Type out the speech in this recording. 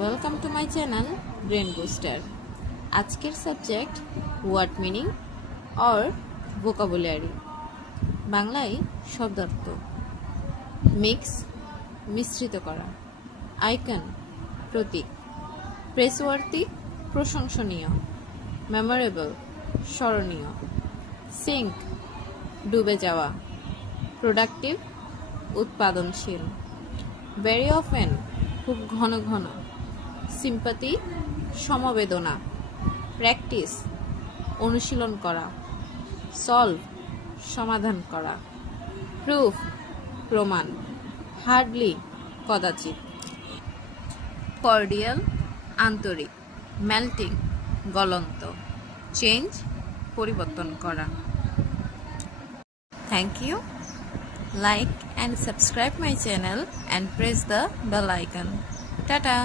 Welcome to my channel brain booster. আজকের subject word meaning or vocabulary. বাংলায় শব্দার্থ। Mix মিশ্রিত করা, আইকন প্রতীক, প্রেসওয়ার্থি প্রশংসনীয়, মেমোরেবল স্মরণীয়, সিঙ্ক ডুবে যাওয়া, প্রোডাক্টিভ উৎপাদনশীল, ভেরি অফেন খুব ঘন ঘন, সিম্পাথি সমবেদনা, প্র্যাকটিস অনুশীলন করা, সলভ সমাধান করা, প্রুফ প্রমাণ, হার্ডলি কদাচিৎ, কর্ডিয়াল আন্তরিক, মেল্টিং গলন্ত, চেঞ্জ পরিবর্তন করা। Thank you. Like and subscribe my channel and press the bell icon. Tata.